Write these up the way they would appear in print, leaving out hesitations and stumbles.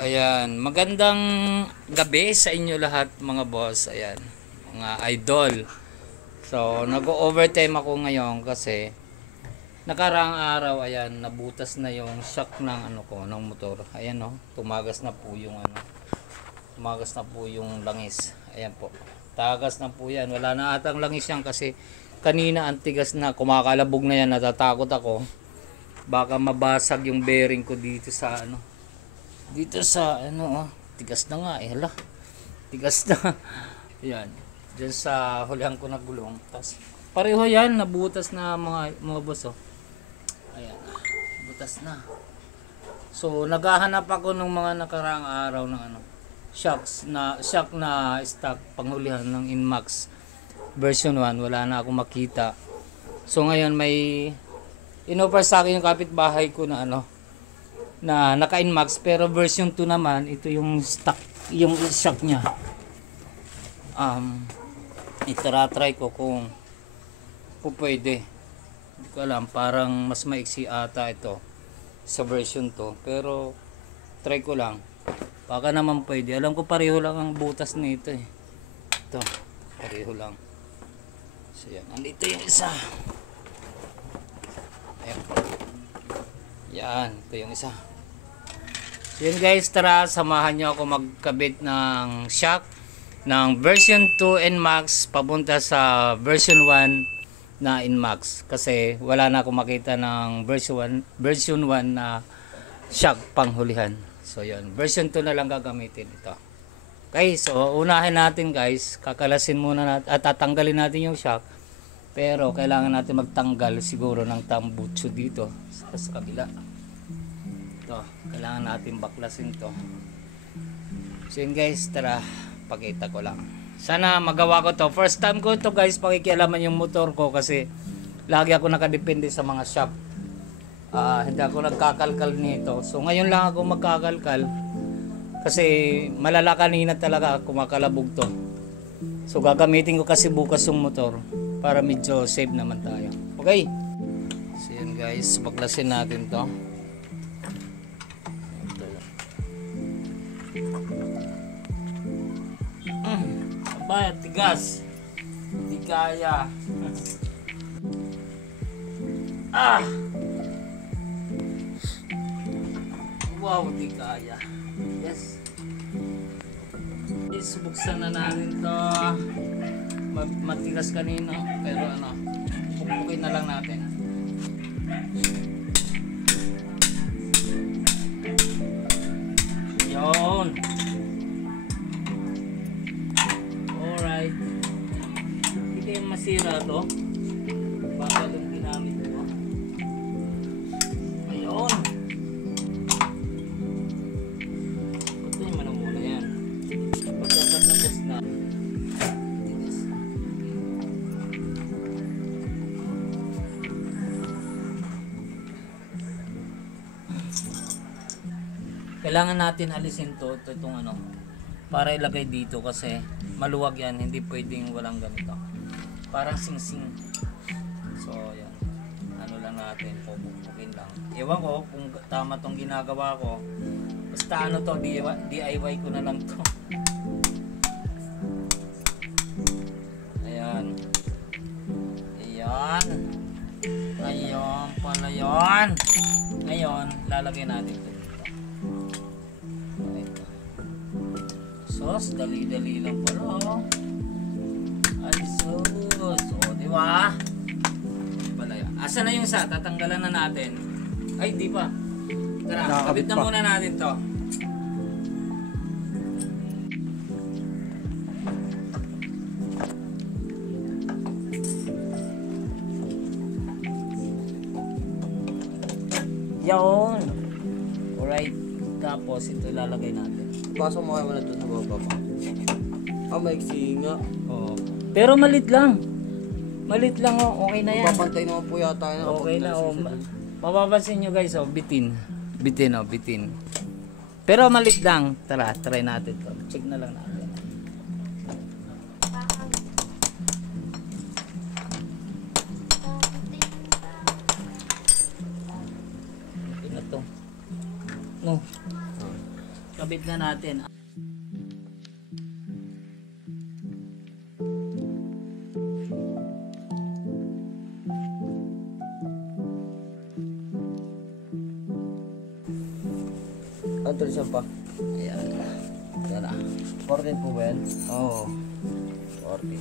Ayan, magandang gabi sa inyo lahat mga boss. Ayan, mga idol. So, nag-overtime ako ngayon kasi nakaraang araw, ayan, nabutas na yung shock ng ano ko, ng motor. Ayan no, tumagas na po yung ano, tumagas na po yung langis. Ayan po. Tagas na po yan. Wala na atang langis yan kasi kanina ang tigas na, kumakalabog na yan, natatakot ako. Baka mabasag yung bearing ko dito sa ano, dito sa ano, tigas na nga eh, hala, tigas na. Yan, dyan sa hulihan ko na gulong. Tapos pareho yan, nabutas na mga boss oh. Ayan, butas na. So naghahanap ako ng mga nakaraang araw ng ano, shock na stock panghulihan ng Inmax version 1. Wala na akong makita. So ngayon may inoffer sa akin yung kapitbahay ko na ano, na naka-Inmax, pero version 2 naman, ito yung stock, yung shock nya. Itara-try ko kung pwede. Hindi ko alam, parang mas maiksi ata ito sa version 2, pero try ko lang, baka naman pwede. Alam ko pareho lang ang butas nito eh. Ito, pareho lang. So yan, andito yung isa. Ayan. Yan, ito yung isa. Yun guys, tara samahan nyo ako magkabit ng shock ng version 2 Inmax papunta sa version 1 na Inmax, kasi wala na akong makita ng version 1 na shock panghulihan. So yun, version 2 na lang gagamitin ito. Okay, so unahin natin guys, kakalasin muna natin at tatanggalin natin yung shock, pero kailangan natin magtanggal siguro ng tambutso dito sa kabila. Kailangan natin baklasin to. So yun guys, tara pakita ko lang. Sana magawa ko to. First time ko to guys, pakikialaman yung motor ko kasi lagi ako nakadepende sa mga shop. Hindi ako nagkakalkal nito. So ngayon lang ako magkakalkal kasi malala kanina talaga kumakalabog to. So gagamitin ko kasi bukas yung motor para medyo safe naman tayo. Okay, so yun guys, baklasin natin to. Abay, tigas. Di kaya. Wow, di kaya. Yes. Buksan na natin to. Matigas kanina, pero ano, pupukin na lang natin. Yun. Alright. Hindi kaya masira to. Baka yung ginamit ko. Ayun. Patayin mo na muna yan. Pagkatapos na. Kailangan natin alisin to, itong ano, para ilagay dito kasi maluwag yan, hindi pwedeng walang ganito. Parang sing-sing. So yan, ano lang natin, pupukin lang. Ewan ko kung tama tong ginagawa ko. Basta ano to, DIY ko na lang to. Ayan. Ayan. Ayun pala yun. Ngayon, lalagay natin to. Sos, dali-dali lang pala. Ay sus. O, di ba? Asa na yung isa? Tatanggalan na natin. Ay, di pa. Tara, kabit na muna natin to. Yaon. Alright. Tapos, ito ilalagay natin. Pasok mo kayo muna doon sa baba pa. Maiksi nga. Oo. Pero malit lang. Malit lang oh. Okay na yan. Papantay naman po yata yun. Okay na oh. Mapapansin nyo guys oh. Bitin. Bitin oh. Bitin. Pero malit lang. Tara. Try natin to. Check na lang natin. Okay na to. No. kabit na natin. Siya pa. Ayan. Yan na. 14 po ba yan? Oo. 14.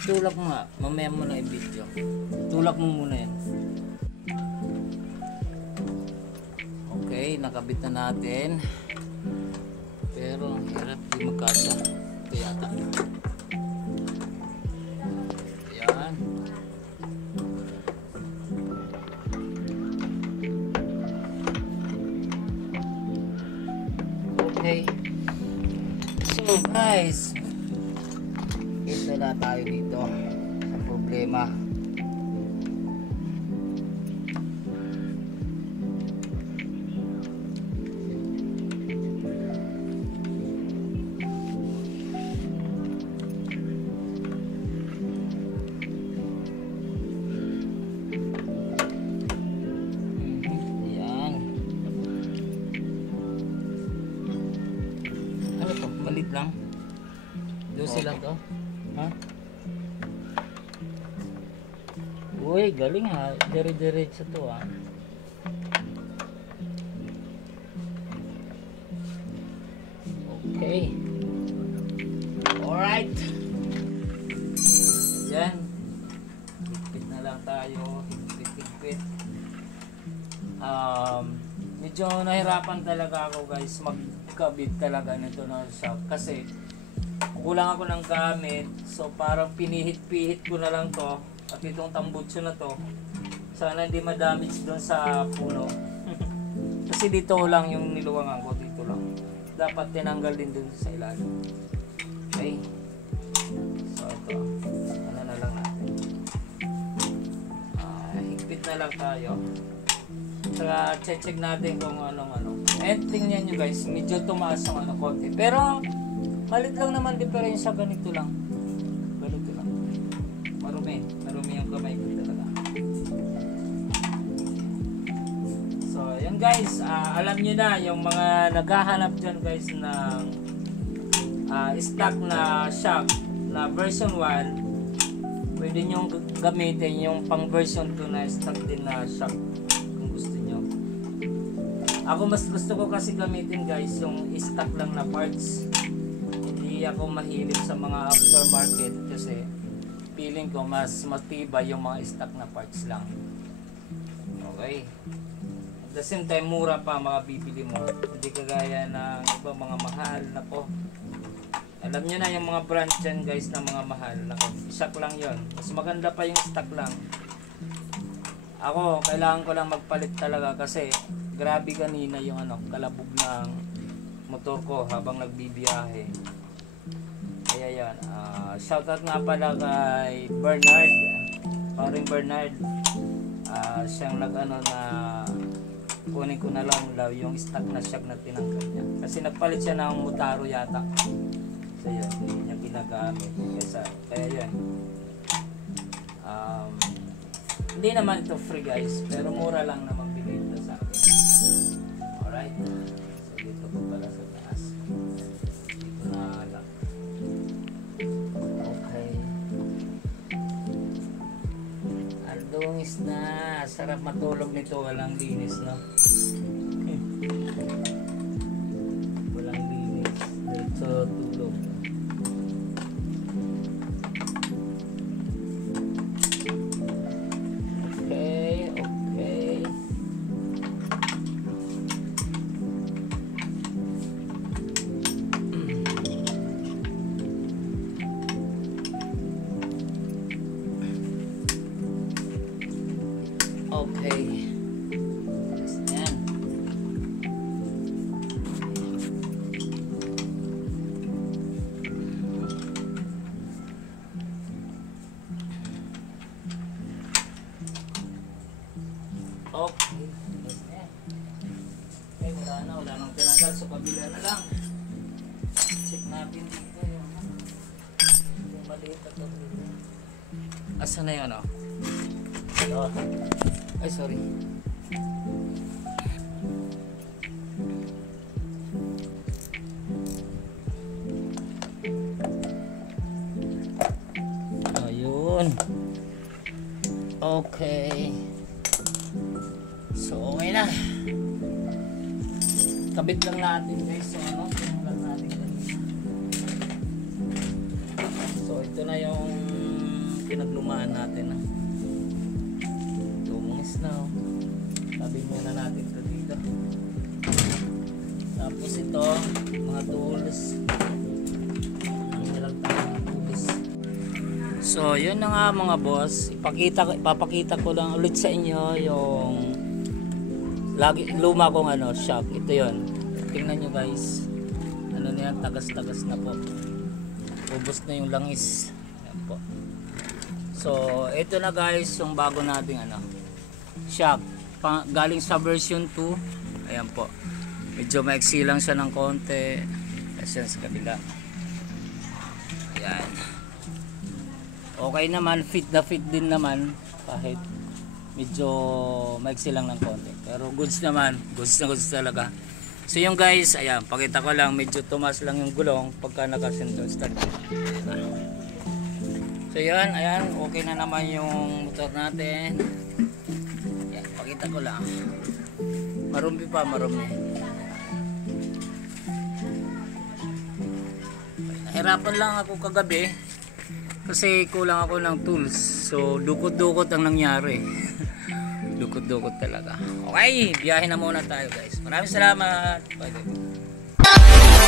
Itulak mo nga, mamaya mo na i-video. Tulak mo muna yan. Okay, nakabit na natin. Pero ang hirap di magkasa. Ito yata. Ayan. Okay. So guys, ito na tayo dito sa problema. Ayan. Ano to? Malit lang? Doon sila to? Ha? Uy, galing ha. Dire-diretso to ha. Okay. Alright. Yan. Higpit na lang tayo. Higpit. Medyo nahirapan talaga ako guys magkabit talaga nito na shock kasi kulang ako ng gamit, so parang pinihit-pihit ko na lang to at itong tambutso na to sana hindi ma-damage doon sa puno kasi dito lang yung niluwangan ko, dito lang dapat tinanggal din doon sa ilalim. Okay, so ito ano na lang natin, higpit na lang tayo, saka check natin kung anong and tingnan nyo guys, medyo tumaas ang konti pero malit lang naman diferensya, ganito lang. Ganito lang. Marumi yung kamay ko talaga. So, yan guys, alam nyo na yung mga naghahanap dyan guys ng stock na shock na version 1, pwede nyo gamitin yung pang version 2 na stock din na shock kung gusto nyo. Ako mas gusto ko kasi gamitin guys yung stock lang na parts. Hindi ako mahilig sa mga aftermarket kasi feeling ko mas matibay yung mga stock na parts lang. Okay. At the same time, mura pa mga bibili mo. Hindi kagaya ng ibang mga mahal na po. Alam nyo na yung mga brand dyan guys na mga mahal. Stock lang yon. Mas maganda pa yung stock lang. Ako, kailangan ko lang magpalit talaga kasi grabe kanina yung kalabog ng motor ko habang nagbibiyahe. Kaya yan, shoutout nga pala kay Bernard, paring Bernard, siyang na kunin ko na lang yung stock na shock na tinanggal niya kasi nagpalit siya ng Motaro yata, so yun, hindi niya ginagamit kaya yan, hindi naman ito free guys pero mura lang naman binili ito sa akin. Alright, so dito ko pala Dungis na. Sarap matulog nito. Walang linis, no? Walang linis. Diretso tulog. Okay, okay. Okay. Yan. Okay. Okay, wala nang tinagal sa kabila na lang. Check natin dito yung maliit na to. Asa na yun, ano? Ito. Ay, sorry. Ayun. Okay. So, okay na. Kabit lang natin, guys. So, ano? Tingnan lang natin kanina. So, ito na yung pinaglumaan natin, ah. Na, oh. Tabi muna natin ito dito. Tapos ito, mga tools. Hirap tayo mga tools. So, yun na nga mga boss. Ipapakita ko lang ulit sa inyo yung luma kong ano, shock. Ito yun. Tingnan nyo guys. Ano na yan, tagas-tagas na po. Ubos na yung langis. Ayan po. So, ito na guys yung bago nating ano, shock, galing sa version 2. Ayan po, medyo maiksi lang siya ng konti kasi sa kabila. Ayan, okay naman, fit na fit din naman kahit medyo maiksi lang ng konti, pero goods naman, goods na goods talaga. So yung guys, ayan, pakita ko lang, medyo tumas lang yung gulong pagka nakasindol start. So yan, ayan, okay na naman yung motor natin. Pakita ko lang. Marumi pa, marumi. Nahirapan lang ako kagabi kasi kulang ako ng tools. So, dukot-dukot ang nangyari. Dukot-dukot talaga. Okay, biyahe na muna tayo guys. Maraming salamat. Bye.